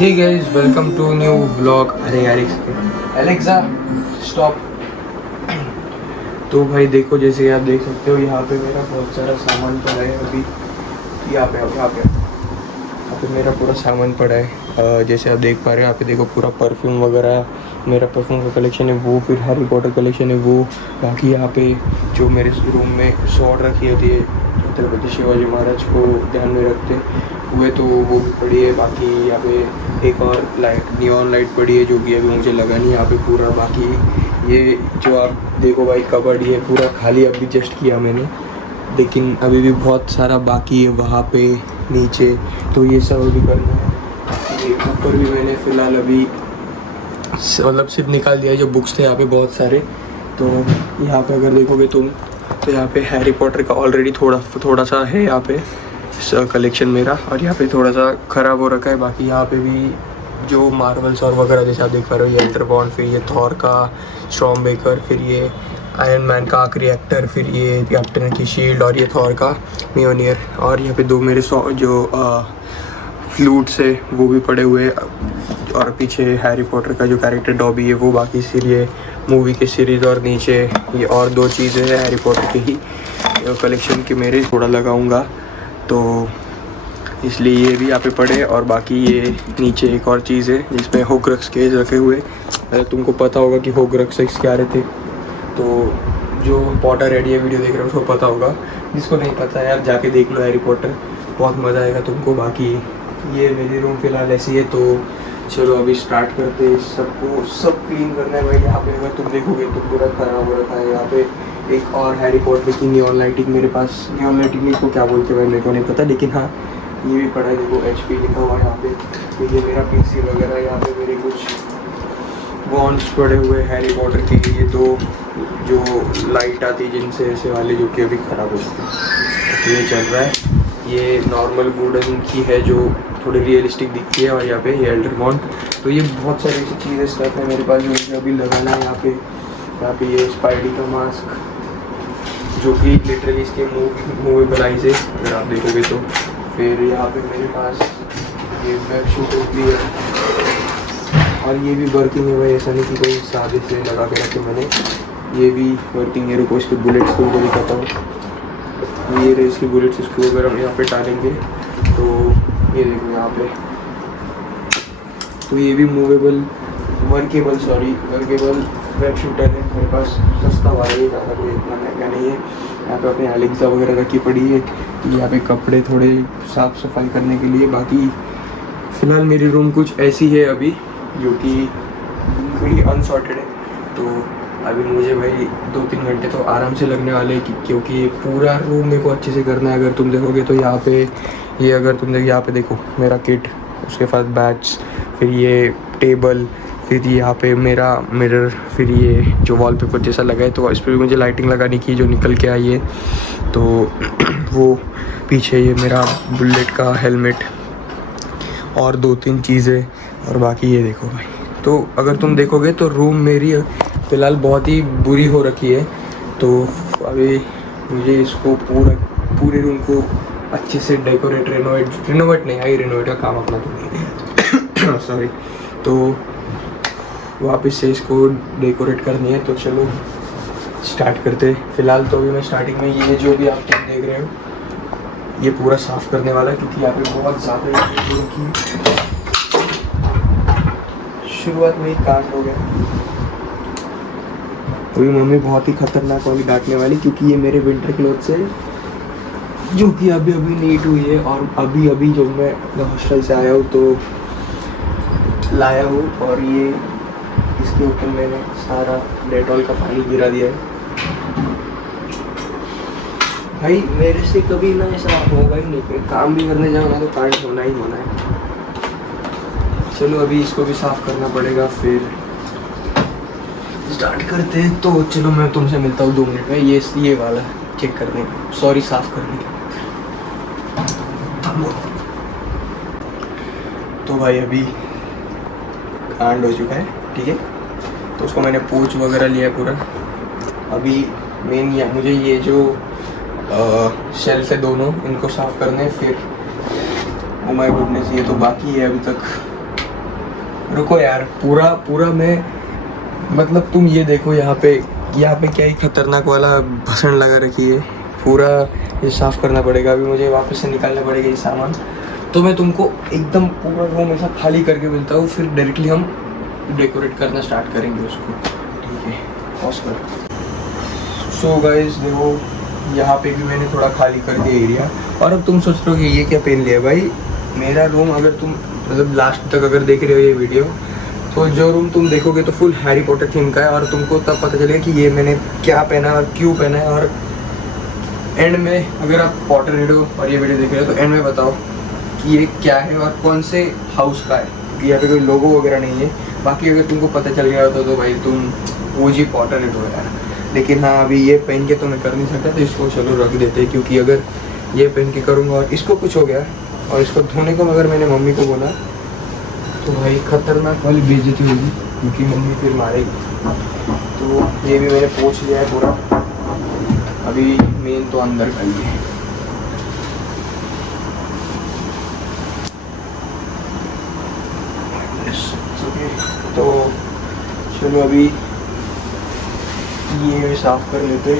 Hey guys, welcome to new vlog. अरे यार Alexa stop. तो भाई देखो, जैसे आप देख सकते हो यहाँ पे मेरा बहुत सारा सामान पड़ा है। अभी यहाँ पे मेरा पूरा सामान पड़ा है। जैसे आप देख पा रहे हो, यहाँ पे देखो पूरा परफ्यूम वगैरह मेरा परफ्यूम का कलेक्शन है वो, फिर हैरी पॉटर कलेक्शन है वो। बाकी यहाँ पे जो मेरे रूम में स्वॉर्ड रखी होती है छत्रपति शिवाजी महाराज को ध्यान में रखते हुए, तो वो भी पड़ी है। बाकी यहाँ पे एक और लाइट, नियॉन लाइट पड़ी है जो कि अभी मुझे लगा नहीं यहाँ पे पूरा। बाकी ये जो आप देखो भाई, कबर्ड ये पूरा खाली अभी जस्ट किया मैंने, लेकिन अभी भी बहुत सारा बाकी है वहाँ पे नीचे, तो ये सब अभी करना है। ये ऊपर भी मैंने फ़िलहाल अभी मतलब सिर्फ निकाल दिया है, जो बुक्स थे यहाँ पे बहुत सारे। तो यहाँ पे अगर देखोगे तुम, तो यहाँ पे हैरी पॉटर का ऑलरेडी थोड़ा सा है यहाँ पे कलेक्शन मेरा, और यहाँ पे थोड़ा सा ख़राब हो रखा है। बाकी यहाँ पे भी जो मार्वल्स और वगैरह जैसे आप देख पा रहे हो, ये एल्ट्रबॉन्ड, फिर ये थॉर का स्ट्रॉम बेकर, फिर ये आयरन मैन का आखिरी एक्टर, फिर ये कैप्टन की शील्ड, और ये थॉर का मियोनियर, और यहाँ पे दो मेरे जो फ्लूट्स है वो भी पड़े हुए हैं, और पीछे हैरी पॉटर का जो कैरेक्टर डॉबी है वो। बाकी फिर ये मूवी के सीरीज़, और नीचे ये और दो चीज़ें हैं हैरी पॉटर की ही कलेक्शन के मेरे थोड़ा लगाऊंगा, तो इसलिए ये भी यहाँ पे पड़े। और बाकी ये नीचे एक और चीज़ है जिसमें होक्रक्स केज रखे हुए। तुमको पता होगा कि होक्रक्स क्या रहते, तो जो पॉटर रेडी है वीडियो देख रहे हो उसको पता होगा, जिसको नहीं पता यार जाके देख लो हैरी पॉटर, बहुत मज़ा आएगा तुमको। बाकी ये मेरी रूम फ़िलहाल ऐसी है, तो चलो अभी स्टार्ट करते हैं। सबको सब क्लीन करना है भाई। यहाँ पे अगर तुम देखोगे तो पूरा ख़राब हो रखा है। यहाँ पे एक और हैरी पॉटर की नियॉन लाइटिंग मेरे पास, नियॉन लाइटिंग इसको क्या बोलते हैं भाई मेरे को नहीं पता, लेकिन हाँ ये भी पड़ा है। देखो HP लिखा हुआ है यहाँ पे। तो ये मेरा PC वगैरह, यहाँ पे मेरे कुछ वॉन्ड्स पड़े हुए हैरी पॉटर के। ये दो जो लाइट आती है जिनसे ऐसे वाले, जो कि अभी ख़राब हो चुके हैं, तो ये चल रहा है। ये नॉर्मल वुडन की है जो थोड़ी रियलिस्टिक दिखती है, और यहाँ पे ये एल्ट्रबॉन्ड। तो ये बहुत सारी ऐसी चीज़ें स्टफ है मेरे पास जो मुझे अभी लगाना है। यहाँ पे ये स्पाइडी का मास्क, जो कि लिटरली इसके मुँह में बनाई से अगर आप देखोगे तो। फिर यहाँ पे मेरे पास ये वेब शूटर भी है, और ये भी वर्किंग है भाई, ऐसा नहीं कि कोई सादे से लगा के रखे मैंने, ये भी वर्किंग है। रुको, इसके बुलेट्स को भी दिखाता हूँ। ये रहे इसकी बुलेट्स, इसको अगर हम यहाँ पे डालेंगे तो ये देखो यहाँ पे, तो ये भी मूवेबल वर्केबल वेब शूटर है मेरे पास। सस्ता वाला है, ज़्यादा कोई इतना महंगा नहीं है। यहाँ पे अपने एलेक्सा वगैरह रखी पड़ी है। यहाँ पे कपड़े थोड़े साफ़ सफाई करने के लिए। बाकी फ़िलहाल मेरी रूम कुछ ऐसी है अभी, जो कि बड़ी अनसॉर्टेड है। तो अभी मुझे भाई 2-3 घंटे तो आराम से लगने वाले हैं, क्योंकि पूरा रूम मेरे को अच्छे से करना है। अगर तुम देखोगे तो यहाँ पे ये, अगर तुम यहाँ पे देखो मेरा किट, उसके बाद बैट्स, फिर ये टेबल, फिर यहाँ पे मेरा मिरर, फिर ये जो वॉलपेपर जैसा लगा है, तो इस पर भी मुझे लाइटिंग लगानी की जो निकल के आई है। तो वो पीछे ये मेरा बुलेट का हेलमेट, और 2-3 चीज़ें, और बाकी ये देखो भाई। तो अगर तुम देखोगे तो रूम मेरी फ़िलहाल बहुत ही बुरी हो रखी है। तो अभी मुझे इसको पूरे रूम को अच्छे से डेकोरेट, रिनोवेट नहीं आई, रिनोवेट का काम अपना तो नहीं सॉरी, तो वापस से इसको डेकोरेट करनी है। तो चलो स्टार्ट करते। फ़िलहाल तो अभी मैं स्टार्टिंग में ये जो भी आप देख रहे हो ये पूरा साफ़ करने वाला है, क्योंकि यहाँ पे बहुत ज़्यादा की शुरुआत में ही कांड हो गया। अभी मम्मी बहुत ही खतरनाक वाली डांटने वाली, क्योंकि ये मेरे विंटर क्लोथ्स है जो कि अभी नीट हुई है, और अभी जब मैं हॉस्टल से आया हूँ तो लाया हूँ, और ये इसके ऊपर मैंने सारा डेटॉल का पानी गिरा दिया है। भाई मेरे से कभी ना ऐसा होगा ही नहीं, कोई काम भी करने जाऊँ ना तो कांड होना ही होना है। चलो अभी इसको भी साफ़ करना पड़ेगा, फिर स्टार्ट करते हैं। तो चलो मैं तुमसे मिलता हूँ 2 मिनट में। ये वाला चेक करने, सॉरी साफ़ करने के। तो भाई अभी कांड हो चुका है, ठीक है। तो उसको मैंने पोंछ वगैरह लिया है पूरा। अभी मेन मुझे ये जो शेल्फ है दोनों, इनको साफ़ करने, फिर ओ माय गुडनेस ये तो बाकी है अभी तक। रुको यार, पूरा पूरा मैं मतलब तुम ये देखो यहाँ पे क्या ही खतरनाक वाला भसड़ लगा रखी है। पूरा ये साफ़ करना पड़ेगा, अभी मुझे वापस से निकालना पड़ेगा ये सामान। तो मैं तुमको एकदम पूरा रूम ऐसा खाली करके मिलता हूँ, फिर डायरेक्टली हम डेकोरेट करना स्टार्ट करेंगे उसको। ठीक है, पॉज कर। सो गाइस देखो, यहाँ पे भी मैंने थोड़ा खाली कर दिया एरिया। और अब तुम सोच रहे हो कि ये क्या पहन लिया भाई, मेरा रूम अगर तुम मतलब लास्ट तक अगर देख रहे हो ये वीडियो, तो जो रूम तुम देखोगे तो फुल हैरी पॉटर थीम का है। और तुमको तब पता चलेगा कि ये मैंने क्या पहना और क्यों पहना है। और एंड में अगर आप पॉटर हेड हो और ये वीडियो देख रहे हो तो एंड में बताओ कि ये क्या है और कौन से हाउस का है। यहाँ पे कोई लोगो वगैरह नहीं है। बाकी अगर तुमको पता चल गया होता तो भाई तुम ओजी पॉटर हेड हो यार। लेकिन हाँ, अभी ये पहन के तो मैं कर नहीं सकता, तो इसको चलो रख देते हैं। क्योंकि अगर ये पहन के करूँगा और इसको कुछ हो गया और इसको धोने को अगर मैंने मम्मी को बोला तो भाई खतरनाक वाली बेइज्जती होगी, क्योंकि मम्मी फिर मारेगी। तो ये भी मैंने पोंछ लिया है पूरा। अभी मेन तो अंदर का ही है। तो चलो अभी ये साफ कर लेते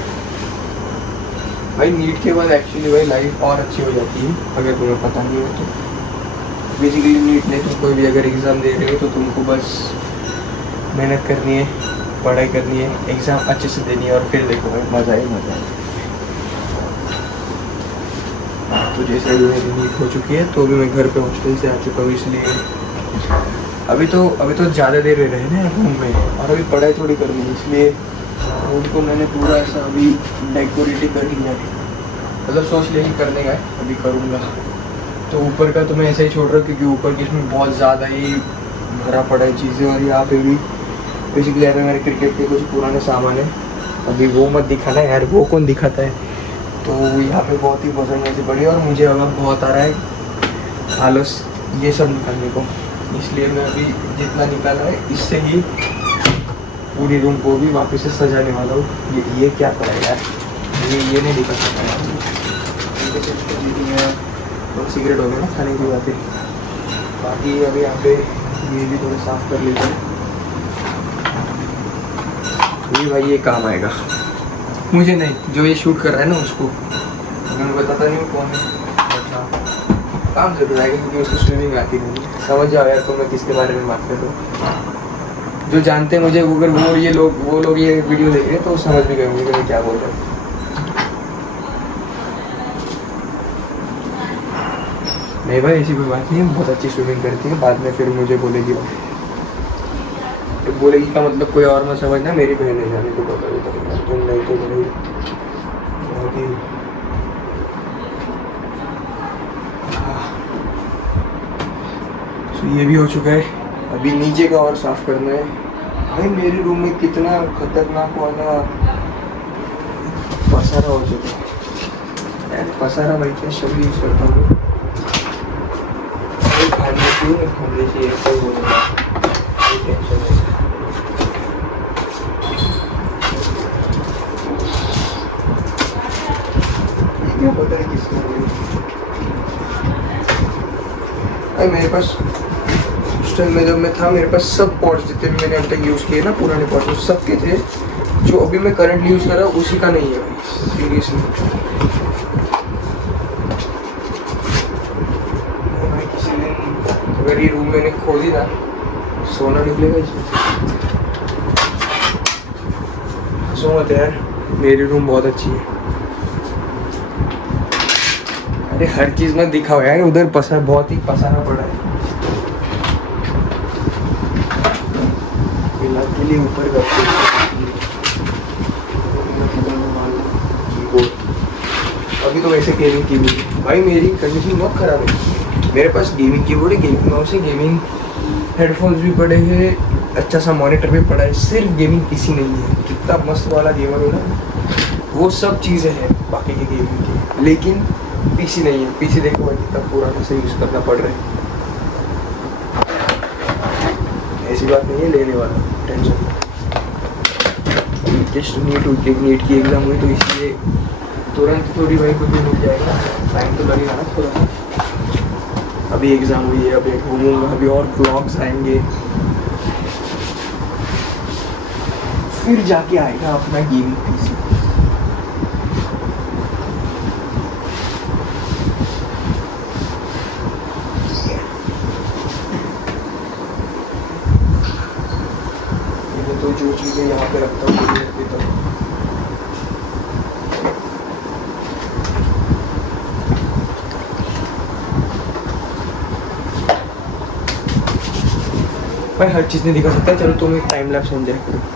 भाई। नीट के बाद एक्चुअली भाई लाइफ और अच्छी हो जाती है, अगर तुम्हें पता नहीं हो तो। बेसिकली नीट में तुम कोई भी अगर एग्ज़ाम दे रहे हो तो तुमको बस मेहनत करनी है, पढ़ाई करनी है, एग्ज़ाम अच्छे से देनी है और फिर देखो भाई मज़ा ही मज़ा है। तो जैसे अभी मेरी नीट हो चुकी है तो अभी मैं घर पे हॉस्टल से आ चुका हूँ, इसलिए अभी तो ज़्यादा देर रहे ना रूम में, और अभी पढ़ाई थोड़ी करनी है। इसलिए रूम को मैंने पूरा ऐसा अभी डेकोरेट कर लिया है। मतलब सोच लिया कि करने का है, अभी करूँगा। तो ऊपर का तो मैं ऐसे ही छोड़ रहा हूँ क्योंकि ऊपर की इसमें बहुत ज़्यादा ही भरा पड़ा है चीज़ें। और यहाँ पे भी बेसिकली यहाँ पे मेरे क्रिकेट के कुछ पुराने सामान है। अभी वो मत दिखाना यार, वो कौन दिखाता है। तो यहाँ पे बहुत ही पसंद ऐसी पड़ी और मुझे अब बहुत आ रहा है आलस ये सब निकालने को। इसलिए मैं अभी जितना निकाला है इससे ही पूरी रूम को भी वापस से सजाने वाला हूँ। ये क्या पड़ा है यार, ये नहीं दिखा सकता यार। तो सिगरेट हो गया ना खाने की बातें। बाकी अभी यहाँ पे ये भी थोड़ा साफ़ कर लेते हैं। ये भाई ये काम आएगा मुझे नहीं, जो ये शूट कर रहा है ना उसको। मैं बताता नहीं हूँ कौन है, काम जरूर आएगा क्योंकि उसको स्विमिंग आती नहीं। समझ जाओ यार तो मैं किसके बारे में बात कर रहा हूँ। जो जानते हैं मुझे, अगर वो लोग ये वीडियो देख रहे हैं तो समझ भी गए होंगे कि मैं क्या बोल रहा हूँ। नहीं भाई ऐसी कोई बात नहीं है, बहुत अच्छी स्विमिंग करती है। बाद में फिर मुझे बोलेगी का मतलब कोई और मत समझना, मेरी बहन है जाने को पता तुम नहीं तो भाई बहुत ही। तो ये भी हो चुका है, अभी नीचे का और साफ करना है। भाई मेरे रूम में कितना खतरनाक वाला पसारा हो चुका है यार। पसारा भाई क्या शब्द यूज़ करता हूँ, खाने चाहिए ऐसा ही बोलूँगा। क्या पता है किसने भाई। मेरे पास उस टाइम में जब मैं था, मेरे पास सब पॉट्स जितने भी मैंने अब तक यूज़ किए ना पुराने पॉट्स सबके थे। जो अभी मैं करंटली यूज़ कर रहा हूँ उसी का नहीं है भाई, सीरियसली। भाई किसी दिन अगर ये रूम मैंने खोल दी ना, सोना निकलेगा इसमें से। सो मत यार, मेरी रूम बहुत अच्छी है। अरे हर चीज़ में दिखाओ यार, उधर पसारा बहुत ही पसारा पड़ा है। के लिए ऊपर अभी तो वैसे गेमिंग कीबोर्ड भाई मेरी कंडीशन बहुत ख़राब है। मेरे पास गेमिंग कीबोर्ड है, गेमिंग माउस है, गेमिंग हेडफोन्स भी पड़े हैं, अच्छा सा मॉनिटर भी पड़ा है। सिर्फ गेमिंग पीसी नहीं है। कितना मस्त वाला गेमर हो ना, वो सब चीज़ें हैं बाकी की गेमिंग की, लेकिन पीसी नहीं है। पीसी देखो भाई कितना पुराना से यूज़ करना पड़ रहा है। ऐसी बात नहीं है, लेने वाला टेंशन। जस्ट नीट की एग्ज़ाम हुई तो इसलिए तुरंत थोड़ी भाई कुछ भी मिल जाएगा, टाइम तो लगेगा ना थोड़ा सा। अभी एग्ज़ाम हुई है, अभी घूमूंगा, अभी और व्लॉग्स आएंगे, फिर जाके आएगा अपना गेमिंग पीसी। तो जो चीज़ें यहाँ पे रखता हूँ मैं हर चीज़ नहीं दिखा सकता। चलो तुम एक टाइम लैप्स एंजॉय करो।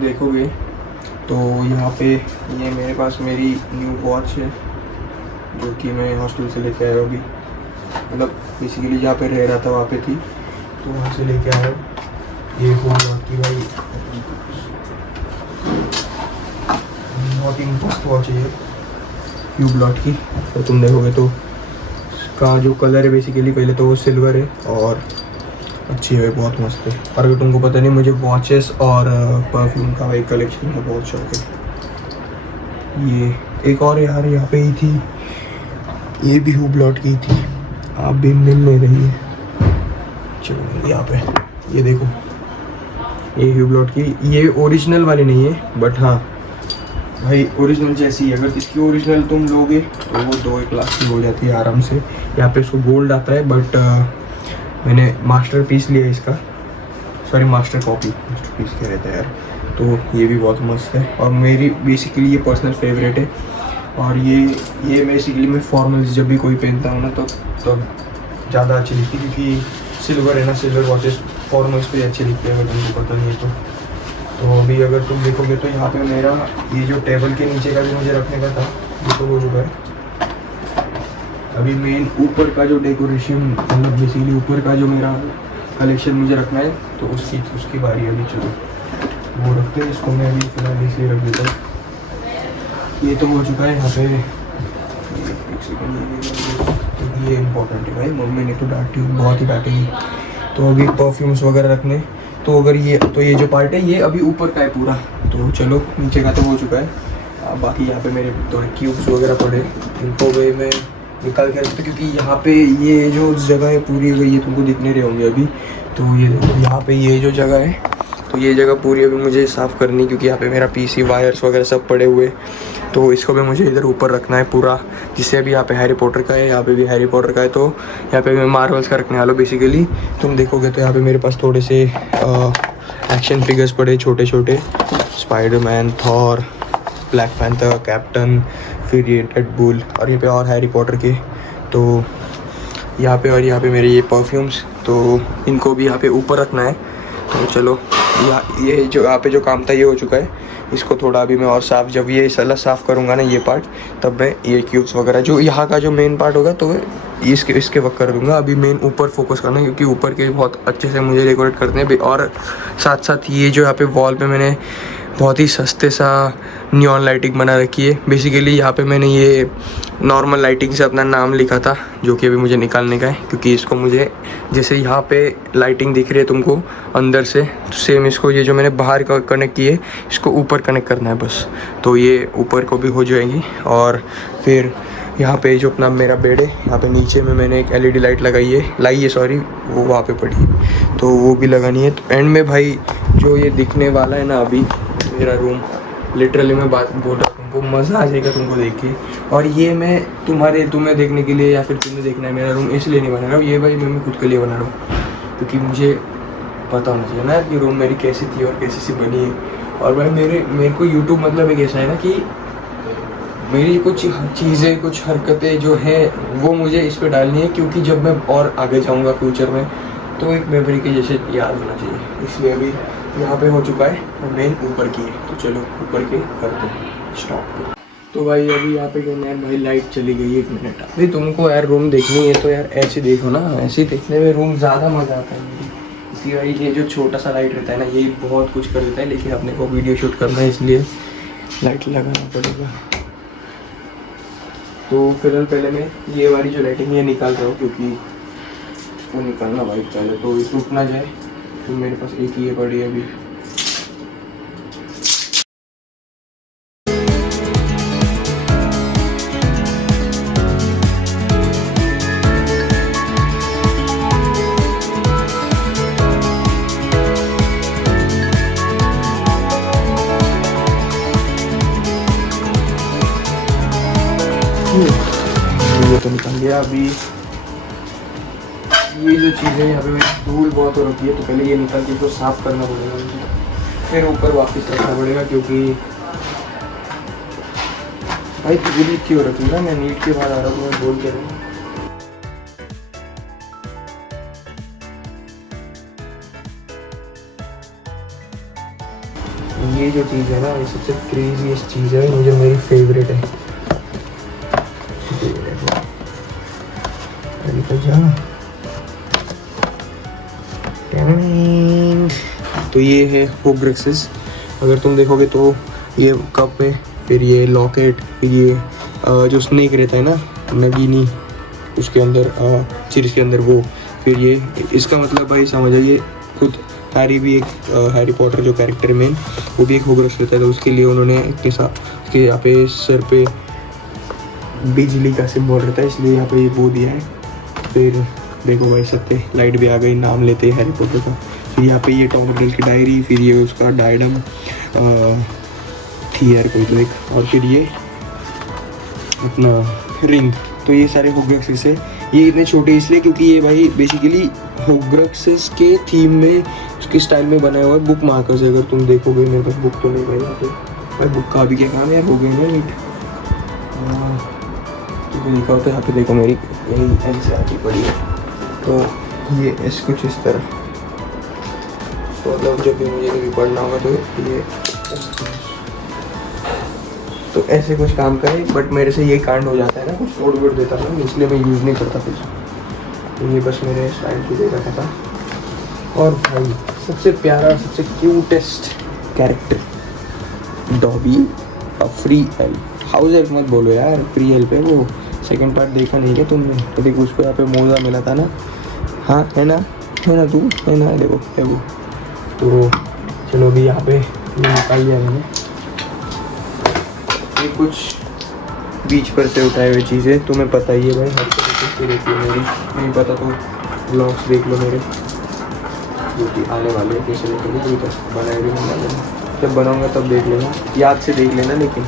देखोगे तो यहाँ पे ये मेरे पास मेरी न्यू वॉच है जो कि मैं हॉस्टल से लेके आया हूँ अभी, मतलब बेसिकली जहाँ पे रह रहा था वहाँ पे थी, तो वहाँ से लेके आया हूँ। ये फ़ोन की भाई बहुत ही मस्त वॉच है ये, Hublot की। तो तुम देखोगे तो इसका जो कलर है बेसिकली पहले तो वो सिल्वर है और अच्छी है, बहुत मस्त है। और अगर तुमको पता नहीं, मुझे वॉचेस और परफ्यूम का एक कलेक्शन का बहुत शौक है। ये एक और यार यहाँ पे ही थी, ये भी Hublot की थी, आप भी मिल नहीं रही है। चलो यहाँ पे ये देखो, ये Hublot की, ये ओरिजिनल वाली नहीं है बट हाँ भाई ओरिजिनल जैसी है। अगर इसकी ओरिजिनल तुम लोगे तो वो 2-1 लाख की हो जाती है आराम से। यहाँ पे इसको गोल्ड आता है बट मैंने मास्टर पीस लिया इसका, sorry master copy, masterpiece क्या रहता है यार। तो ये भी बहुत मस्त है और मेरी बेसिकली ये पर्सनल फेवरेट है। और ये बेसिकली मैं फॉर्मल्स जब भी कोई पहनता हूँ ना तो ज़्यादा अच्छी दिखती है, क्योंकि सिल्वर है ना, सिल्वर वॉचेस फॉर्मल्स पे अच्छी दिखती है अगर तुमको पता नहीं है तो अभी अगर तुम देखोगे तो यहाँ पे मेरा ये जो टेबल के नीचे का जो मुझे रखने का था ये तो हो चुका है। अभी मेन ऊपर का जो डेकोरेशन, मतलब बेसिकली ऊपर का जो मेरा कलेक्शन मुझे रखना है तो उसकी बारी अभी। चलो वो रखते हैं, इसको मैं अभी फिलहाल इसलिए रख देता हूँ। ये तो हो चुका है यहाँ पे, एक सेकंड, ये इम्पोर्टेंट है भाई, मम्मी ने तो डांटी, बहुत ही डांटेगी। तो अभी परफ्यूम्स वगैरह रखने, तो अगर ये जो पार्ट है ये अभी ऊपर का है पूरा। तो चलो नीचे का तो हो चुका है, बाकी यहाँ पे मेरे थोड़े क्यूब्स वगैरह पड़े, इनको भी मैं निकाल के रखते, क्योंकि यहाँ पे ये जो जगह है पूरी, ये तुमको दिख नहीं रहे होंगे अभी। तो ये यहाँ पे ये जो जगह है, तो ये जगह पूरी अभी मुझे साफ़ करनी, क्योंकि यहाँ पे मेरा पीसी वायर्स वगैरह सब पड़े हुए, तो इसको भी मुझे इधर ऊपर रखना है पूरा। जिससे अभी यहाँ पे हैरी पॉटर का है, यहाँ पे भी हैरी पॉटर का है, तो यहाँ पे मैं मार्वल्स का रखने वाला हूँ बेसिकली। तुम देखोगे तो यहाँ पे मेरे पास थोड़े से एक्शन फिगर्स पड़े छोटे छोटे, Spiderman, Thor, black panther, captain, फिर ये डेडपूल, और यहाँ पे और हैरी पॉटर के। तो यहाँ पे मेरे ये परफ्यूम्स, तो इनको भी यहाँ पे ऊपर रखना है। तो चलो ये जो यहाँ पे जो काम था ये हो चुका है। इसको थोड़ा अभी मैं और जब ये सला साफ़ करूँगा ना ये पार्ट, तब मैं ये क्यूब्स वगैरह जो यहाँ का जो मेन पार्ट होगा तो इसके वक्त कर दूँगा। अभी मेन ऊपर फोकस करना है, क्योंकि ऊपर के बहुत अच्छे से मुझे डेकोरेट करते हैं। और साथ साथ ये जो यहाँ पे वॉल पे मैंने बहुत ही सस्ते सा नियॉन लाइटिंग बना रखी है। बेसिकली यहाँ पे मैंने ये नॉर्मल लाइटिंग से अपना नाम लिखा था, जो कि अभी मुझे निकालने का है, क्योंकि इसको मुझे जैसे यहाँ पे लाइटिंग दिख रही है तुमको अंदर से, तो सेम इसको ये जो मैंने बाहर का कनेक्ट किए इसको ऊपर कनेक्ट करना है बस। तो ये ऊपर को भी हो जाएगी। और फिर यहाँ पे जो अपना मेरा बेड है, यहाँ पे नीचे में मैंने एक LED लाइट लाई है सॉरी, वो वहाँ पे पड़ी है, तो वो भी लगानी है। तो एंड में भाई जो ये दिखने वाला है ना अभी मेरा रूम, लिटरली मैं बात बोल रहा हूँ, तुमको मज़ा आ जाएगा तुमको देख के। और ये मैं तुम्हें देखने के लिए या फिर तुम्हें देखना है मेरा रूम, इसलिए नहीं बना रहा हूँ ये भाई, मैं खुद के लिए बना रहा हूँ, क्योंकि मुझे पता होना चाहिए ना कि रूम मेरी कैसी थी और कैसी सी बनी है। और भाई मेरे को यूट्यूब मतलब एक ऐसा है ना कि मेरी कुछ चीज़ें, कुछ हरकतें जो हैं वो मुझे इस पर डालनी है, क्योंकि जब मैं और आगे जाऊँगा फ्यूचर में तो एक मेमोरी के जैसे याद होना चाहिए। इसलिए अभी यहाँ पे हो चुका है, मेन ऊपर की है। तो चलो ऊपर के करते हैं स्टॉप। तो भाई अभी यहाँ पे कहना है भाई लाइट चली गई 1 मिनट। भाई तुमको यार रूम देखनी है तो यार ऐसे देखो ना, ऐसे देखने में रूम ज़्यादा मज़ा आता है। कि भाई ये जो छोटा सा लाइट रहता है ना, ये बहुत कुछ कर देता है, लेकिन अपने को वीडियो शूट करना है इसलिए लाइट लगाना पड़ेगा। तो फिलहाल पहले मैं ये वाली जो लाइटिंग ये निकाल रहा हूँ, क्योंकि इसको निकालना भाई पहले तो ये टूट ना जाए। तो मेरे पास एक ही ये पड़ी है अभी। ये तो निकल गया। अभी ये जो चीज़ें यहाँ पे धूल बहुत हो रखी है, तो पहले ये निकाल के इसको साफ करना पड़ेगा मुझे, फिर ऊपर वापस रखना पड़ेगा, क्योंकि भाई धूल इतनी हो रखी है ना। मैं नीट के बाद आ रहा हूँ, मैं बोल के रहा हूँ। ये जो चीज़ है ना, ये सबसे क्रेजीएस्ट चीज़ है, मुझे मेरी फेवरेट है। तो ये है होग्रेक्सेस। अगर तुम देखोगे तो ये कप है, फिर ये लॉकेट, फिर ये जो स्नेक रहता है ना, नगीनी, उसके अंदर चिर्स के अंदर वो, फिर ये इसका मतलब भाई समझ आइए खुद हैरी भी एक हैरी पॉटर जो कैरेक्टर में वो भी एक होग्रेक्स रहता है, तो उसके लिए उन्होंने इतने उसके यहाँ पे सर पे बिजली का सिंबल रहता है, इसलिए यहाँ पे ये वो दिया है। फिर देखो भाई सत्य लाइट भी आ गई, नाम लेते हैं हैरी पॉटर का। फिर यहाँ पे ये टॉम रिडल की डायरी, फिर ये उसका डायडम थी यार कोई तो एक, और फिर ये अपना रिंग। तो ये सारे होग्रेक्सेस है। ये इतने छोटे इसलिए क्योंकि ये भाई बेसिकली होग्रेक्सेस के थीम में, उसके स्टाइल में बनाया हुआ है। बुक मार्कर्स अगर तुम देखोगे, मेरे पास बुक तो नहीं भाई यहाँ पे, भाई बुक का भी क्या काम यार, हो गई ना नीट। तो लिखा होता है यहाँ पे, देखो मेरी यही NCERT पड़ी है। तो ये कुछ इस तरह, तो मतलब जब भी मुझे कभी पढ़ना होगा तो ये, तो ऐसे कुछ काम करे। बट मेरे से ये कांड हो जाता है ना, कुछ तोड़ वोड़ देता था, इसलिए मैं यूज़ नहीं करता कुछ। तो ये बस मेरे स्टाइल की दे रखा था। और भाई सबसे प्यारा, सबसे cutest character dobby free help. House help मत बोलो यार, फ्री हेल्प है वो। सेकंड पार्ट देखा नहीं क्या तुमने? तो देखो उसको यहाँ पे मोजा मिला था ना, हाँ है ना तू है ना, देखो है वो। तो चलो अभी यहाँ पे निकाल दिया मैंने। ये कुछ बीच पर से उठाए हुए चीज़ें, तुम्हें पता ही है भाई, हर तरीके से रहती है मेरी। नहीं पता तो ब्लॉग्स देख लो मेरे, जो कि आने वाले हैं, कैसे देखेंगे तो बनाए भी नहीं लेना, जब बनाऊँगा तब देख लेना, याद से देख लेना, लेकिन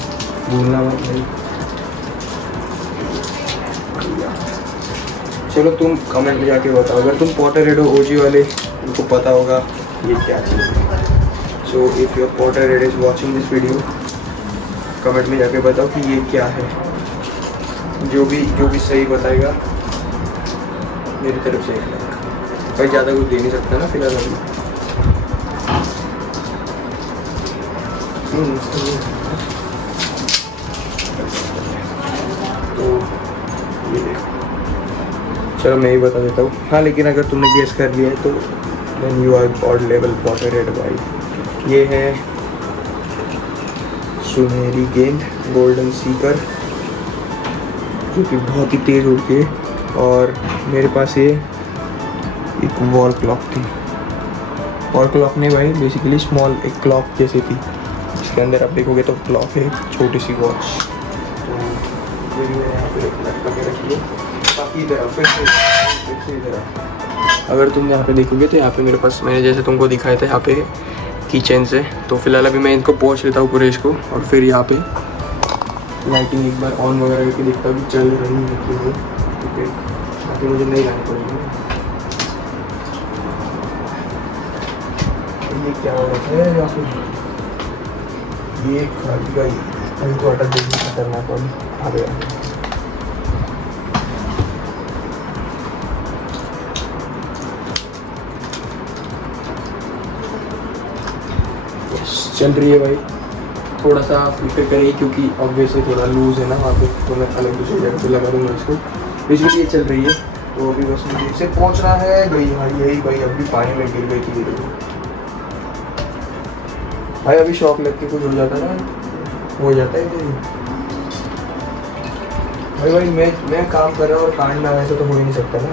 भूलना मत नहीं। चलो तुम कमेंट में जाके बताओ, अगर तुम पॉटरहेड OG वाले, उनको पता होगा ये क्या चीज़ है। So if your potterhead is watching this video, comment में जाके बताओ कि ये क्या है। जो भी सही बताएगा मेरी तरफ से भाई, ज़्यादा कुछ दे नहीं सकता ना फिलहाल अभी। तो ये देखो, चलो मैं ही बता देता हूँ। हाँ लेकिन अगर तुमने गेस कर लिया है तो then you are god level potterhead भाई। ये है सुनहरी गेंद, गोल्डन सीकर, जो कि बहुत ही तेज़ उड़ती है। और मेरे पास ये एक वॉल क्लॉक थी। वॉल क्लॉक नहीं भाई, बेसिकली स्मॉल एक क्लॉक जैसी थी। इसके अंदर आप देखोगे तो क्लॉक है, छोटी सी वॉच। तो ये भी मैंने यहाँ पे लटका के रखी है। बाकी इधर फिर से इधर, अगर तुम यहाँ पे देखोगे तो यहाँ पे मेरे पास, मैंने जैसे तुमको दिखाया था यहाँ पे किचन से। तो फिलहाल अभी मैं इनको पोंछ लेता हूँ पूरे इसको, और फिर यहाँ पे लाइटिंग एक बार ऑन वगैरह करके देखता हूँ कि चल रही है कि नहीं, ठीक है, ताकि मुझे नहीं लानी पड़ेगी। ये क्या हो रहा है या फिर ये खाली का अभी तो आटा देखना खतरनाक वाली आ गया। चल रही है भाई, थोड़ा सा फिक्र करिए क्योंकि ऑब्वियसली थोड़ा लूज़ है ना वहाँ पे, तो मैं अलग दूसरी जगह पे लगा दूँगा इसको। बेसिकली ये चल रही है। तो अभी बस मुझे इसे पहुंचना है। भाई हाँ यही भाई अभी पानी में गिर गई थी भाई। अभी शॉक लग के कुछ हो जाता है ना, हो जाता है भाई। भाई मैं काम कर रहा हूँ और कांड ना ऐसा तो हो ही नहीं सकता ना।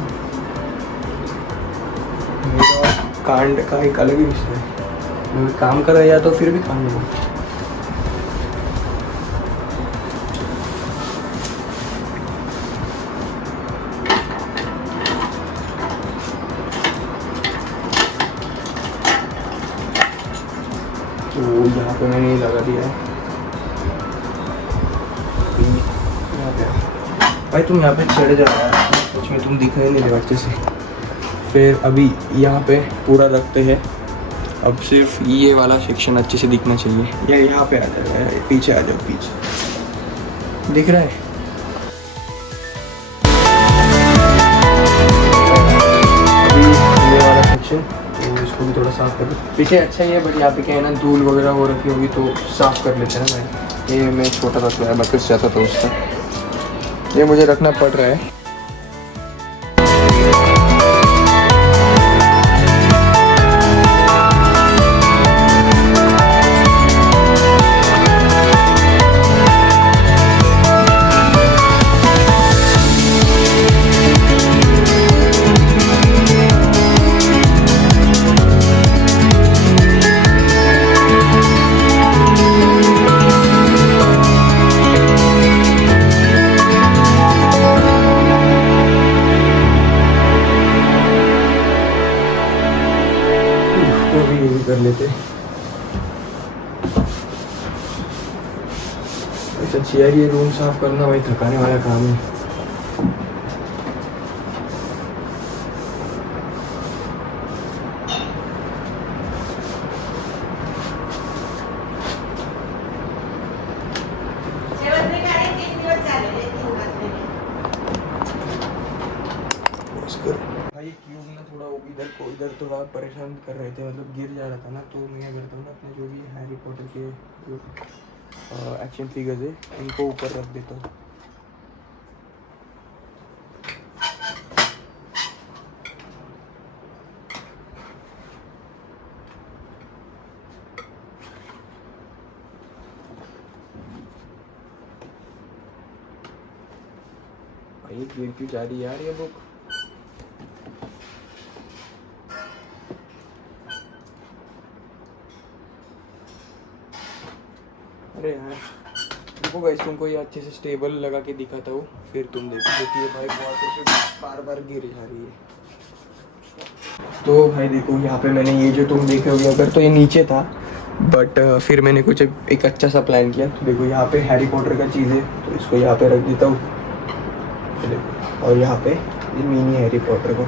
मेरा कांड का एक अलग ही विषय है। मैं काम कर रहा तो फिर भी कांड हो। तो यहाँ पे मैंने ये लगा दिया है यहाँ पे। भाई तुम यहाँ पे चढ़ जा रहा है, सच में तुम दिखाई नहीं दे अच्छे से। फिर अभी यहाँ पे पूरा रखते हैं। अब सिर्फ ये वाला सेक्शन अच्छे से दिखना चाहिए। या यहाँ पे आ जाएगा, पीछे आ जाओ, पीछे दिख रहा है। अभी ये वाला सेक्शन तो इसको भी थोड़ा साफ कर दो। पीछे अच्छा ही है बट यहाँ पे क्या है ना, धूल वगैरह हो रखी होगी तो साफ कर लेते हैं ना भाई। ये मैं छोटा रख रहा है, बकस जाता था उसका, ये मुझे रखना पड़ रहा है। कर लेते सच यार, ये रूम साफ करना भाई थकाने वाला काम है। भाई क्यूब ना थोड़ा वो इधर को इधर थोड़ा परेशान कर रहे थे, मतलब गिर जा रहा था ना। तो मैं क्या करता हूँ ना, अपने जो भी हैरी पॉटर के जो एक्शन फिगर्स है इनको ऊपर रख देता हूँ। भाई गिर क्यों जा रही है यार ये बुक। अरे यार देखो गाइस, तुमको ये अच्छे से स्टेबल लगा के दिखाता हूँ, फिर तुम देखो कि ये भाई बहुत बार बार गिर जा रही है। तो भाई देखो यहाँ पे मैंने ये जो तुम देखे होगे, अगर तो ये नीचे था बट फिर मैंने कुछ एक अच्छा सा प्लान किया। तो देखो यहाँ पे हैरी पॉटर का चीज़ है तो इसको यहाँ पे रख देता हूँ, और यहाँ पे ये मिनी हैरी पॉटर को।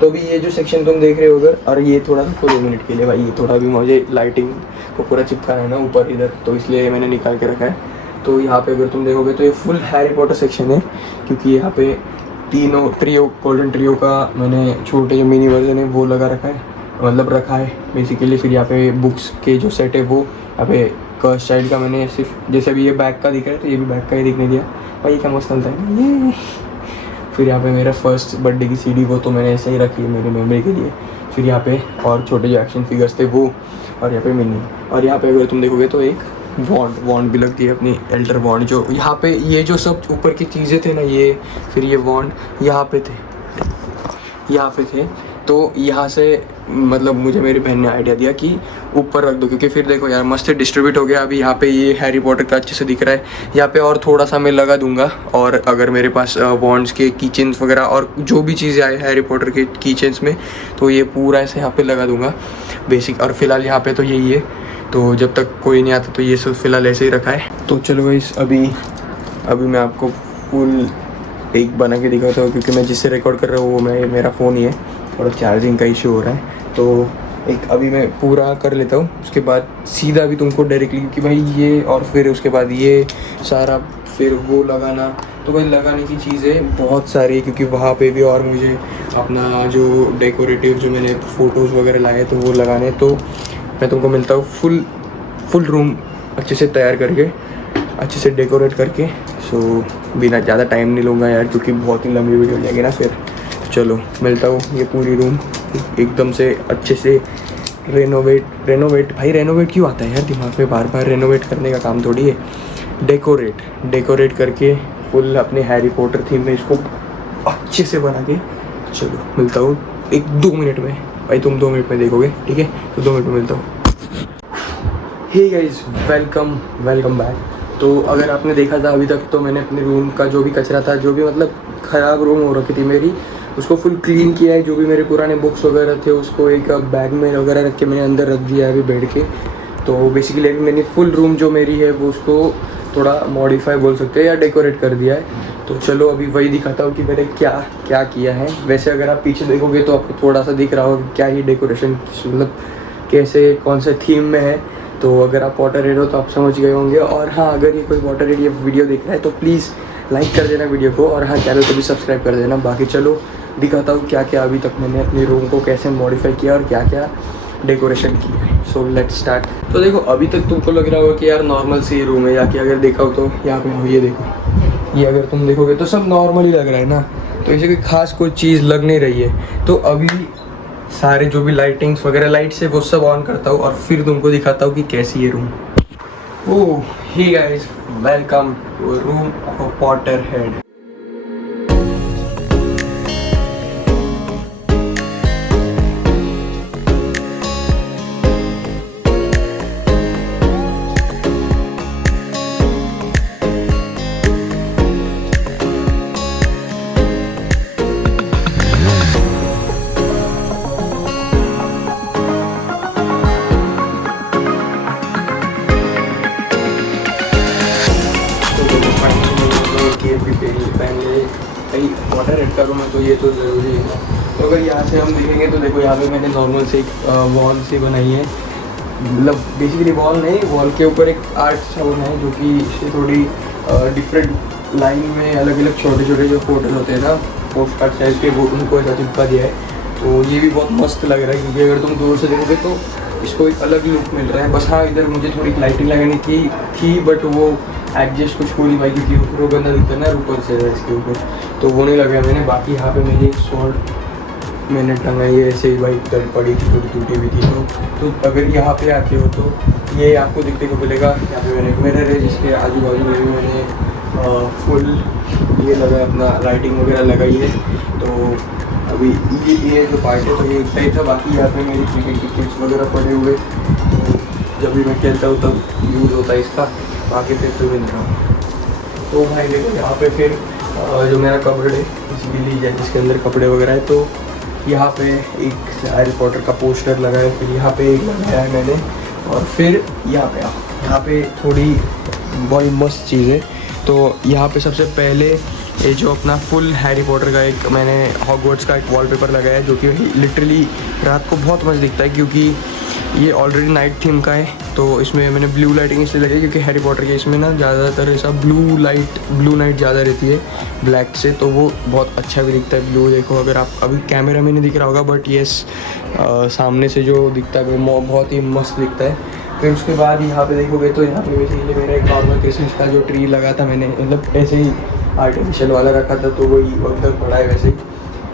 तो अभी ये जो सेक्शन तुम देख रहे हो अगर, और ये थोड़ा सा 2 मिनट के लिए भाई, ये थोड़ा भी मुझे लाइटिंग को पूरा चिपकाना है ना ऊपर इधर, तो इसलिए मैंने निकाल के रखा है। तो यहाँ पे अगर तुम देखोगे तो ये फुल हैरी पॉटर सेक्शन है, क्योंकि यहाँ पे तीनों ट्रियो, गोल्डन ट्रियो का मैंने छोटे जो मिनी वर्जन है वो लगा रखा है, मतलब रखा है बेसिकली। फिर यहाँ पे बुक्स के जो सेट है वो यहाँ पे कर्स चाइल्ड का मैंने सिर्फ, जैसे अभी ये बैग का दिख रहा है तो ये भी बैग का ही दिखने दिया भाई, क्या मस्त चलता है ये। फिर यहाँ पे मेरा फर्स्ट बर्थडे की सीडी वो तो मैंने ऐसे ही रखी है मेरी मेमोरी के लिए। फिर यहाँ पे और छोटे जो एक्शन फिगर्स थे वो, और यहाँ पे मिनी, और यहाँ पे अगर तुम देखोगे तो एक वॉन्ड भी लगती है अपनी एल्डर वॉन्ड। जो यहाँ पे ये जो सब ऊपर की चीज़ें थे ना ये, फिर ये वॉन्ड यहाँ पे थे। तो यहाँ से मतलब मुझे मेरी बहन ने आइडिया दिया कि ऊपर रख दो, क्योंकि फिर देखो यार मस्त डिस्ट्रीब्यूट हो गया। अभी यहाँ पे ये हैरी पॉटर का अच्छे से दिख रहा है, यहाँ पे और थोड़ा सा मैं लगा दूंगा। और अगर मेरे पास वॉन्ड्स के कीचेन्स वगैरह और जो भी चीज़ें आए हैरी पॉटर के कीचेन्स में, तो ये पूरा ऐसे यहाँ पे लगा दूंगा बेसिक। और फिलहाल यहाँ पे तो यही है, तो जब तक कोई नहीं आता तो ये सब फिलहाल ऐसे ही रखा है। तो चलो गाइस अभी मैं आपको फुल एक बना के दिखाता हूँ, क्योंकि मैं जिससे रिकॉर्ड कर रहा हूँ वो मेरा फ़ोन ही है, थोड़ा चार्जिंग का इशू हो रहा है। तो एक अभी मैं पूरा कर लेता हूँ, उसके बाद सीधा भी तुमको डायरेक्टली, क्योंकि भाई ये और फिर उसके बाद ये सारा फिर वो लगाना, तो भाई लगाने की चीज़ें बहुत सारी, क्योंकि वहाँ पे भी और मुझे अपना जो डेकोरेटिव जो मैंने फ़ोटोज़ वगैरह लाए तो वो लगाने। तो मैं तुमको मिलता हूँ फुल रूम अच्छे से तैयार करके, अच्छे से डेकोरेट करके। सो बिना ज़्यादा टाइम नहीं लूँगा यार, क्योंकि बहुत ही लंबी वीडियो हो जाएगी ना फिर। चलो मिलता हूँ। ये पूरी रूम एकदम से अच्छे से रेनोवेट भाई रेनोवेट क्यों आता है यार दिमाग में बार बार, रेनोवेट करने का काम थोड़ी है, डेकोरेट करके फुल अपने हैरी पॉटर थीम में इसको अच्छे से बना के। चलो मिलता हूँ 1-2 मिनट में भाई, तुम 2 मिनट में देखोगे ठीक है, तो 2 मिनट में मिलता हूँ। Hey guys, welcome back. तो अगर आपने देखा था अभी तक तो मैंने अपने रूम का जो भी कचरा था, जो भी मतलब ख़राब रूम हो रखी थी मेरी, उसको फुल क्लीन किया है। जो भी मेरे पुराने बुक्स वगैरह थे उसको एक बैग में वगैरह रख के मैंने अंदर रख दिया है अभी बेड के। तो बेसिकली अभी मैंने फुल रूम जो मेरी है वो उसको थोड़ा मॉडिफाई बोल सकते हैं या डेकोरेट कर दिया है। तो चलो अभी वही दिखाता हूँ कि मैंने क्या किया है। वैसे अगर आप पीछे देखोगे तो आपको थोड़ा सा दिख रहा होगा क्या ये डेकोरेशन मतलब कैसे कौन से थीम में है। तो अगर आप पॉटर रेड हो तो आप समझ गए होंगे। और हाँ, अगर ये कोई पॉटर रेड ये वीडियो देख रहा है तो प्लीज़ लाइक कर देना वीडियो को, और हाँ चैनल को भी सब्सक्राइब कर देना। बाकी चलो दिखाता हूँ क्या क्या अभी तक मैंने अपने रूम को कैसे मॉडिफाई किया और क्या क्या डेकोरेशन की है। So let's start. तो देखो अभी तक तुमको लग रहा होगा कि यार नॉर्मल सी रूम है, या कि अगर देखा हो तो यहाँ पे हो, ये देखो, ये अगर तुम देखोगे तो सब नॉर्मल ही लग रहा है ना, तो ऐसे कोई खास कोई चीज़ लग नहीं रही है। तो अभी सारे जो भी लाइटिंग्स वगैरह लाइट्स है वो सब ऑन करता हूँ और फिर तुमको दिखाता हूँ कि कैसी है room. Oh hey guys, welcome to room of a potterhead. भाई वाटर रेड का रूम है तो ये तो ज़रूरी है ना। तो अगर यहाँ से हम देखेंगे तो देखो यहाँ पे मैंने नॉर्मल से एक वॉल सी बनाई है, मतलब बेसिकली वॉल नहीं, वॉल के ऊपर एक आर्ट साउंड है जो कि इससे थोड़ी डिफरेंट लाइन में अलग अलग छोटे छोटे जो फोटोज होते हैं ना पोस्ट कार्ड साइज के, वो उनको ऐसा चिपका दिया है। तो ये भी बहुत मस्त लग रहा है क्योंकि अगर तुम दूर से देखोगे तो इसको एक अलग लुक मिल रहा है। बस हाँ, इधर मुझे थोड़ी लाइटिंग लगानी थी बट वो एडजस्ट कुछ हो नहीं पाई क्योंकि ऊपर वो गंदा दिखता है ना ऊपर से इसके ऊपर, तो वो नहीं लगाया मैंने। बाकी यहाँ पे मेरी एक शॉर्ट मैंने टंगाई है ऐसे ही, भाई दर्द पड़ी थी, थोड़ी टूटी हुई थी। तो अगर यहाँ पे आते हो तो ये आपको दिखने को मिलेगा। यहाँ पे मैंने मिरर है जिसके आजू बाजू में भी मैंने फुल ये लगा अपना लाइटिंग वगैरह लगाई है। तो अभी ये जो पार्ट है तो ये इतना ही था। बाकी यहाँ पे मेरी क्रिकेट की किट्स वगैरह पड़े हुए, तो जब भी मैं खेलता हूँ तब यूज़ होता है इसका। बाकी फिर तो मिल रहा हूँ। तो भाई देखो यहाँ पे फिर जो मेरा कपड़े है बेसिकली जिसके अंदर कपड़े वगैरह है, तो यहाँ पे एक हैरी पॉटर का पोस्टर लगा है, फिर यहाँ पे एक लगाया है मैंने, और फिर यहाँ पे थोड़ी बहुत मस्त चीज़ है। तो यहाँ पे सबसे पहले ये जो अपना फुल हैरी पॉटर का एक मैंने हॉगवर्ट्स का एक वॉलपेपर लगाया है जो कि लिटरली रात को बहुत मस्त दिखता है क्योंकि ये ऑलरेडी नाइट थीम का है। तो इसमें मैंने ब्लू लाइटिंग इसलिए लगी क्योंकि हैरी पॉटर के इसमें ना ज़्यादातर ऐसा ब्लू नाइट ज़्यादा रहती है ब्लैक से, तो वो बहुत अच्छा भी दिखता है ब्लू। देखो अगर आप अभी कैमरा में नहीं दिख रहा होगा बट येस सामने से जो दिखता है वो बहुत ही मस्त दिखता है। फिर उसके बाद यहाँ पे देखोगे तो यहाँ पे बेसिकली मेरा एक नॉर्मल क्रिसमस का जो ट्री लगा था मैंने, मतलब ऐसे ही आर्टिफिशियल वाला रखा था, तो वही वक्त पड़ा है वैसे ही।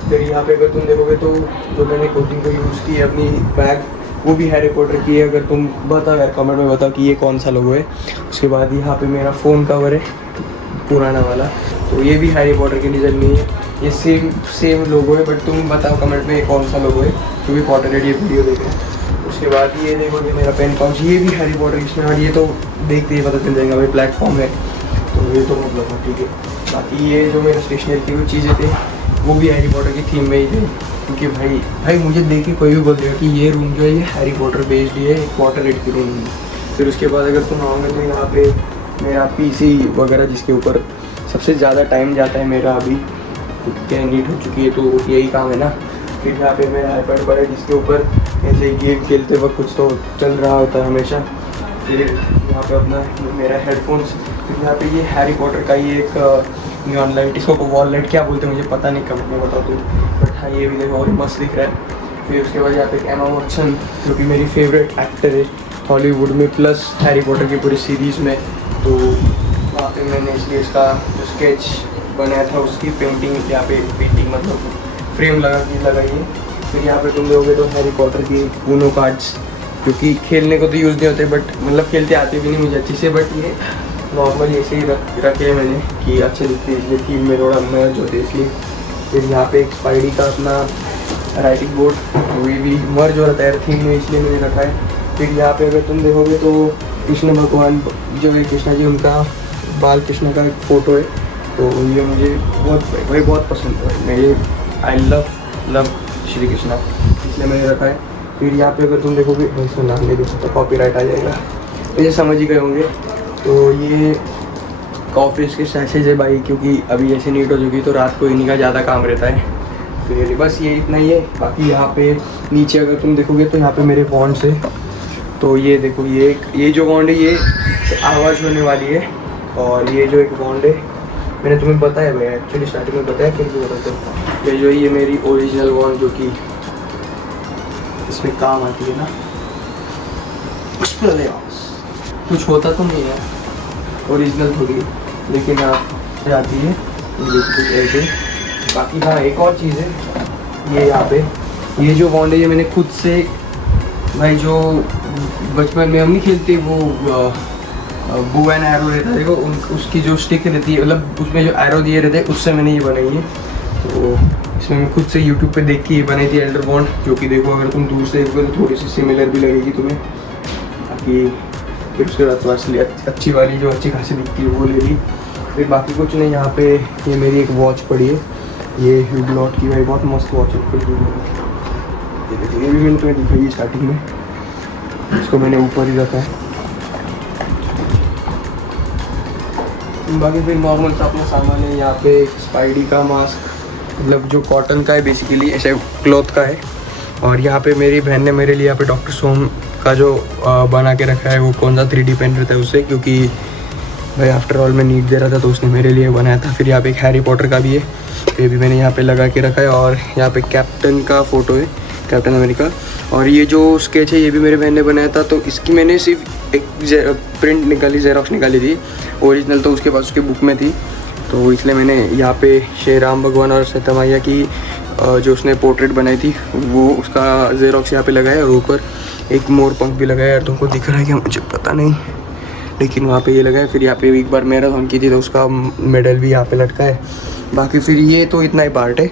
फिर यहाँ पे अगर तुम देखोगे तो जो मैंने कोटिंग को यूज़ की है अपनी बैग, वो भी हैरी पॉटर की है। अगर तुम बताओ यार कमेंट में बताओ कि ये कौन सा लोगो है। उसके बाद यहाँ पे मेरा फ़ोन कवर है पुराना वाला, तो ये भी हैरी पॉटर के डिज़ाइन में है। ये सेम लोगो है, बट तुम बताओ कमेंट में कौन सा लोगो है क्योंकि पॉटर रेड ये वीडियो देख रहे हैं। उसके बाद ये देखोगे मेरा पेन पाउच, ये भी हैरी पॉटर इसमें, और ये तो देखते ही पता चल जाएगा भाई प्लेटफॉर्म है, तो ये तो मतलब ठीक है। बाकी ये जो मेरे स्टेशनरी की वो चीज़ें थे वो भी हैरी पॉटर की थीम में ही थे क्योंकि भाई मुझे देख के कोई भी बोल देगा कि ये रूम जो है ये हैरी पॉटर बेस्ड ही है, एक पॉटर रेड की रूम है। फिर उसके बाद अगर तुम आओगे तो यहाँ पे मेरा पीसी वगैरह जिसके ऊपर सबसे ज़्यादा टाइम जाता है मेरा, अभी क्या नीट हो चुकी है तो यही काम है ना। फिर यहाँ पे मेरा आईपैड पड़ा है जिसके ऊपर ऐसे गेम खेलते वक्त कुछ तो चल रहा होता है हमेशा। फिर यहाँ पे अपना मेरा हेडफोन्स, फिर यहाँ पे ये हैरी पॉटर का ये एक नियॉन लाइट, इसको वॉल लाइट क्या बोलते हैं मुझे पता नहीं, कमेंट में बताओ तुम, बट हाँ ये भी देखो और मस्त दिख रहा है। फिर उसके बाद यहाँ पे एमा वॉटसन जो कि मेरी फेवरेट एक्टर है हॉलीवुड में प्लस हैरी पॉटर की पूरी सीरीज़ में, तो वहाँ पे मैंने इसलिए इसका जो स्केच बनाया था उसकी पेंटिंग, यहाँ पे पेंटिंग मतलब फ्रेम लगाइए। फिर यहाँ पे तुम देखोगे तो हैरी पॉटर की ऊनो कार्ड्स, जो कि खेलने को तो यूज़ नहीं होते, बट मतलब खेलते आते भी नहीं मुझे अच्छे से, बट ये नॉर्मली ऐसे ही रखे हैं मैंने कि अच्छे दिखते हैं, इसलिए थीम में थोड़ा मर्ज होते इसलिए। फिर यहाँ पे एक स्पाइडी का अपना राइटिंग बोर्ड, वो भी मर्ज हो रहा है थीम में, इसलिए मैंने रखा है। फिर यहाँ पे अगर तुम देखोगे तो कृष्ण भगवान जो है, कृष्णा जी, उनका बाल कृष्ण का एक फ़ोटो है, तो ये मुझे बहुत पसंद है। मैं आई लव श्री कृष्णा, इसलिए मैंने रखा है। फिर यहाँ पे अगर तुम देखोगे, इसका नाम नहीं देख सकता, कॉपीराइट आ जाएगा, तो ये समझ ही गए होंगे। तो ये कॉफीज़ के सैशेज है भाई, क्योंकि अभी ऐसे नीट हो चुकी तो रात को इन्हीं का ज़्यादा काम रहता है। फिर बस ये इतना ही है। बाकी यहाँ पे नीचे अगर तुम देखोगे तो यहाँ पे मेरे बॉन्ड्स है, तो ये देखो, ये जो बॉन्ड है ये आवाज़ होने वाली है, और ये जो एक बॉन्ड है मैंने तुम्हें बताया भाई, एक्चुअली स्टार्टिंग में बताया, फिर भी बताते हो। ये जो ये मेरी ओरिजिनल बॉन्ड, जो कि इसमें काम आती है ना, कुछ होता तो नहीं है, ओरिजिनल थोड़ी, लेकिन आप आती है कुछ ऐसे। बाकी हाँ, एक और चीज़ है, ये यहाँ पे ये जो बॉन्ड है, ये मैंने खुद से भाई, जो बचपन में हम नहीं खेलते वो बू एंड एरो रहता है, देखो उसकी जो स्टिक रहती है, मतलब उसमें जो एरो दिए रहते हैं, उससे मैंने ये बनाई है। तो इसमें मैं खुद से यूट्यूब पे देख के ये बनाई थी एल्डर बॉन्ड, जो कि देखो अगर तुम दूर से देखोगे तो थोड़ी सी सिमिलर भी लगेगी तुम्हें। बाकी फिर उसके बाद तो असली अच्छी वाली जो अच्छी खासी दिखती है वो ले ली। फिर बाकी कुछ नहीं। यहाँ पे ये मेरी एक वॉच पड़ी है, ये हुब्लॉट की भाई, बहुत मस्त वॉच है। ये भी मैंने तुम्हें दिखाई स्टार्टिंग में, इसको मैंने ऊपर ही रखा है। बाकी फिर नॉर्मल सा अपना सामान है। यहाँ पे एक स्पाइडी का मास्क, मतलब जो कॉटन का है बेसिकली, ऐसे क्लॉथ का है। और यहाँ पे मेरी बहन ने मेरे लिए यहाँ पे डॉक्टर सोम का जो बना के रखा है, वो कौन सा 3D पेन रहता है उससे, क्योंकि भाई आफ्टर ऑल मैं नीट दे रहा था तो उसने मेरे लिए बनाया था। फिर यहाँ पे एक हैरी पॉटर का भी है, ये भी मैंने यहाँ पे लगा के रखा है। और यहाँ पे कैप्टन का फ़ोटो है, कैप्टन अमेरिका। और ये जो स्केच है ये भी मेरे बहन ने बनाया था, तो इसकी मैंने सिर्फ एक प्रिंट निकाली, जेरॉक्स निकाली थी, ओरिजिनल तो उसके पास उसकी बुक में थी, तो इसलिए मैंने यहाँ पे श्री राम भगवान और सीता मैया की जो उसने पोर्ट्रेट बनाई थी वो उसका जेरॉक्स यहाँ पे लगाया, और ऊपर एक मोर पंख भी लगाया। यार तुमको दिख रहा है क्या मुझे पता नहीं, लेकिन वहाँ पे ये लगा है। फिर यहाँ पे एक बार मैराथन की थी तो उसका मेडल भी यहाँ पे लटका है। बाकी फिर ये तो इतना ही पार्ट है।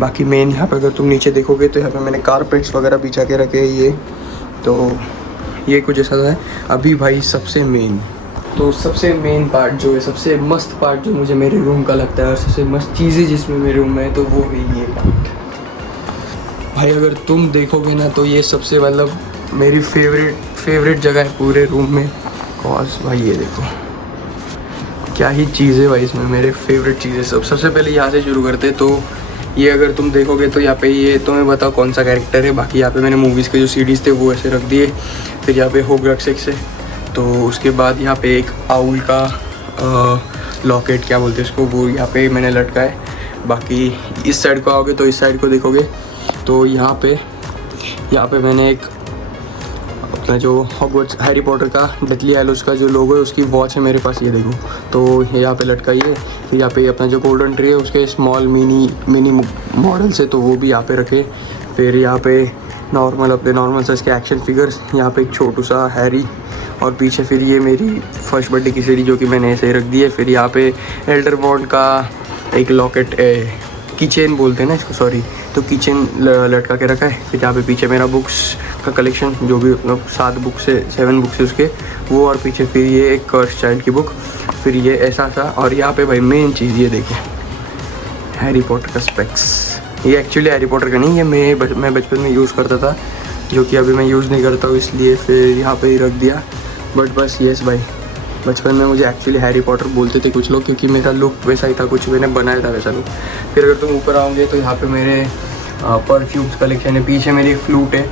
बाकी मेन यहाँ पे अगर तुम नीचे देखोगे तो यहाँ पे मैंने कारपेट्स वगैरह बिछा के रखे हैं, ये तो ये कुछ ऐसा है। अभी भाई सबसे मेन पार्ट जो है, सबसे मस्त पार्ट जो मुझे मेरे रूम का लगता है, और सबसे मस्त चीज़ें जिसमें मेरे रूम में है, तो वो है ये पार्ट भाई। अगर तुम देखोगे ना तो ये सबसे मतलब मेरी फेवरेट जगह है पूरे रूम में। कॉज भाई ये देखो क्या ही चीज़ है भाई इसमें, मेरे फेवरेट चीज़ें सबसे पहले यहाँ से शुरू करते। तो ये अगर तुम देखोगे तो यहाँ पे ये तो मैं बताओ कौन सा कैरेक्टर है। बाकी यहाँ पे मैंने मूवीज़ के जो सीडीज़ थे वो ऐसे रख दिए। फिर यहाँ पे होग्रक्स है, तो उसके बाद यहाँ पे एक आउल का लॉकेट क्या बोलते हैं उसको, वो यहाँ पे मैंने लटका है। बाकी इस साइड को आओगे तो इस साइड को देखोगे तो यहाँ पे मैंने एक अपना जो हॉगवर्ट्स हैरी पॉटर का डेथली हैलोज का जो लोगो है उसकी वॉच है मेरे पास, ये देखो, तो यहाँ पे लटकाई है। फिर यहाँ पे अपना जो गोल्डन ट्री है उसके स्मॉल मिनी मॉडल्स है, तो वो भी यहाँ पे रखे। फिर यहाँ पे अपने नॉर्मल साइज़ के एक्शन फिगर्स, यहाँ पे एक छोटू सा हैरी, और पीछे फिर ये मेरी फर्स्ट बर्थडे की सीडी जो कि मैंने ऐसे ही रख दी है। फिर यहाँ पे एल्डर बॉन्ड का एक लॉकेट, कीचेन बोलते हैं ना इसको, सॉरी, तो कीचेन लटका के रखा है। फिर यहाँ पे पीछे मेरा बुक्स का कलेक्शन, जो भी मतलब 7 बुक्स है उसके, वो, और पीछे फिर ये एक कर्स चाइल्ड की बुक, फिर ये ऐसा सा। और यहाँ पे भाई मेन चीज़ ये देखिए, हैरी पॉटर का स्पेक्स। ये एक्चुअली हैरी पॉटर का नहीं, ये मैं बचपन में यूज़ करता था, जो कि अभी मैं यूज़ नहीं करता हूँ, इसलिए फिर यहाँ पे ही रख दिया। बट बस यस भाई, बचपन में मुझे एक्चुअली हैरी पॉटर बोलते थे कुछ लोग, क्योंकि मेरा लुक वैसा ही था, कुछ मैंने बनाया था वैसा लुक। फिर अगर तुम ऊपर आओगे तो यहाँ पे मेरे परफ्यूम्स कलेक्शन है, पीछे मेरी एक फ्लूट है,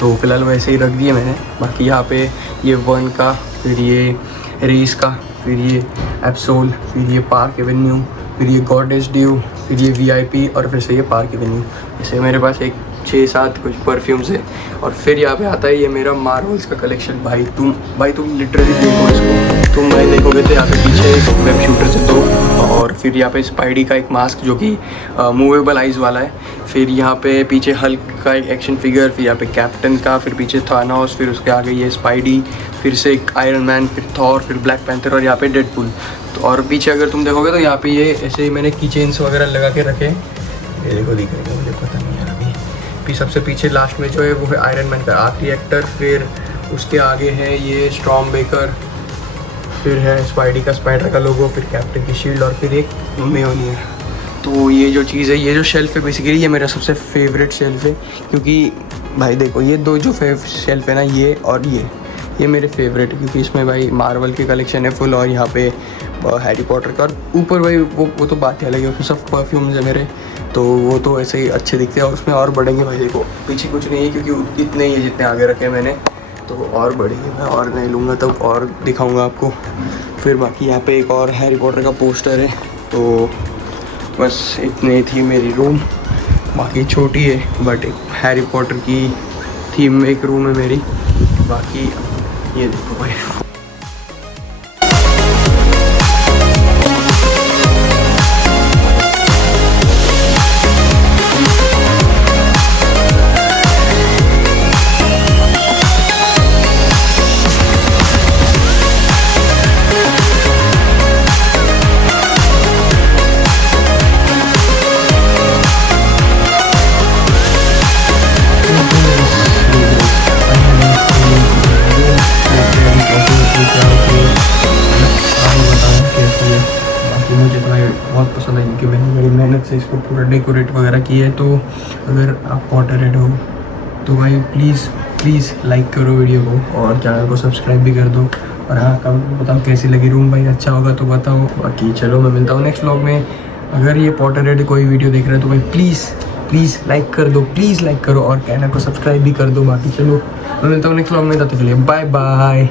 तो फिलहाल वैसे ही रख दिए मैंने। बाकी यहाँ पे ये वन का, फिर ये रेस का, फिर ये एप्सोल, फिर ये पार्क एवेन्यू, फिर ये गॉडेस ड्यू, फिर ये VIP, और फिर से ये पार्क एवेन्यू। जैसे मेरे पास एक 6-7 कुछ परफ्यूम्स है। और फिर यहाँ पे आता है ये मेरा मार्वल्स का कलेक्शन। भाई तुम लिटरली देखो इसको, तुम भाई देखोगे तो यहाँ पे पीछे वेब शूटर से 2, और फिर यहाँ पे स्पाइडी का एक मास्क जो कि मूवेबल आइज़ वाला है, फिर यहाँ पे पीछे हल्क का एक एक्शन फिगर, फिर यहाँ पे कैप्टन का, फिर पीछे थानोस, फिर उसके आगे ये स्पाइडी, फिर से एक आयरन मैन, फिर थॉर, फिर ब्लैक पैंथर और यहाँ पे डेडपूल। तो और पीछे अगर तुम देखोगे तो यहाँ पे ये ऐसे ही मैंने की चेन्स वगैरह लगा के रखे, ये देखो दिख रही है, मुझे पता नहीं यार अभी। फिर सबसे पीछे लास्ट में जो है वो है आयरन मैन का आर्क रिएक्टर, फिर उसके आगे है ये स्टॉर्म बेकर, फिर है स्पाइडी का स्पाइडर का लोगो, फिर कैप्टन की शील्ड और फिर एक मेयोनियर। तो ये जो चीज़ है, ये जो शेल्फ़ है बेसिकली ये मेरा सबसे फेवरेट शेल्फ़ है, क्योंकि भाई देखो ये दो जो शेल्फ़ है ना, ये और ये मेरे फेवरेट है, क्योंकि इसमें भाई मार्वल की कलेक्शन है फुल, और यहाँ पे हैरी पॉटर का, और ऊपर भाई वो तो बात ही अलग है, उसमें सब परफ्यूम्स है मेरे, तो वो तो ऐसे ही अच्छे दिखते हैं, और उसमें और बढ़ेंगे भाई। देखो पीछे कुछ नहीं है क्योंकि इतने ही है जितने आगे रखे मैंने, तो और बढ़ेंगे, मैं और नहीं लूँगा तब और दिखाऊँगा आपको। फिर बाकी यहाँ पे एक और हैरी पॉटर का पोस्टर है। तो बस इतने थी मेरी रूम, बाकी छोटी है बट एक हैरी पॉटर की थीम में एक रूम है मेरी। बाकी ये देखो भाई, मुझे तो बहुत पसंद आई क्योंकि मैंने बड़ी मेहनत से इसको पूरा डेकोरेट वगैरह किया है। तो अगर आप पॉटरहेड हो तो भाई प्लीज़ लाइक करो वीडियो को और चैनल को सब्सक्राइब भी कर दो। और हाँ, कमेंट बताओ कैसी लगी रूम भाई, अच्छा होगा तो बताओ। बाकी चलो मैं मिलता हूँ नेक्स्ट व्लॉग में। अगर ये पॉटरहेड कोई वीडियो देख रहे हो तो भाई प्लीज़ लाइक कर दो, प्लीज़ लाइक करो और चैनल को सब्सक्राइब भी कर दो। बाकी चलो मैं मिलता हूँ नेक्स्ट व्लॉग में, तब तक के लिए बाय बाय।